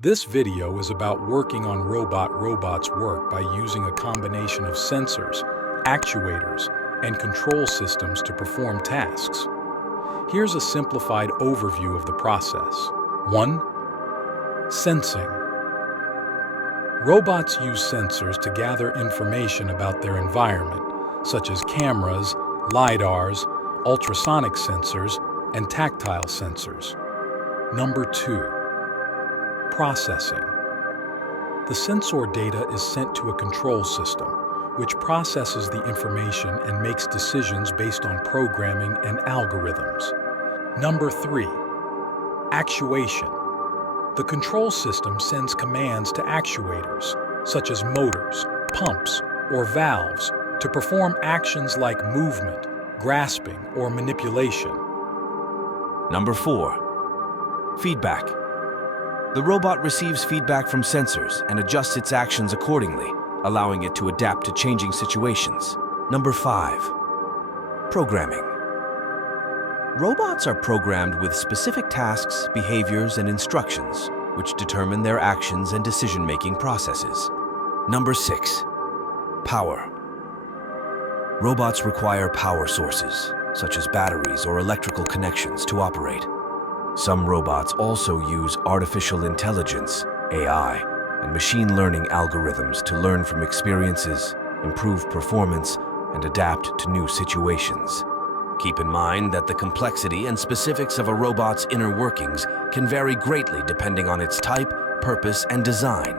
This video is about working on robots work by using a combination of sensors, actuators, and control systems to perform tasks. Here's a simplified overview of the process. 1. Sensing. Robots use sensors to gather information about their environment, such as cameras, lidars, ultrasonic sensors, and tactile sensors. Number 2. Processing. The sensor data is sent to a control system, which processes the information and makes decisions based on programming and algorithms. Number 3. Actuation. The control system sends commands to actuators, such as motors, pumps, or valves, to perform actions like movement, grasping, or manipulation. Number 4. Feedback. The robot receives feedback from sensors and adjusts its actions accordingly, allowing it to adapt to changing situations. Number 5. Programming. Robots are programmed with specific tasks, behaviors, and instructions, which determine their actions and decision-making processes. Number 6. Power. Robots require power sources, such as batteries or electrical connections, to operate. Some robots also use artificial intelligence, AI, and machine learning algorithms to learn from experiences, improve performance, and adapt to new situations. Keep in mind that the complexity and specifics of a robot's inner workings can vary greatly depending on its type, purpose, and design.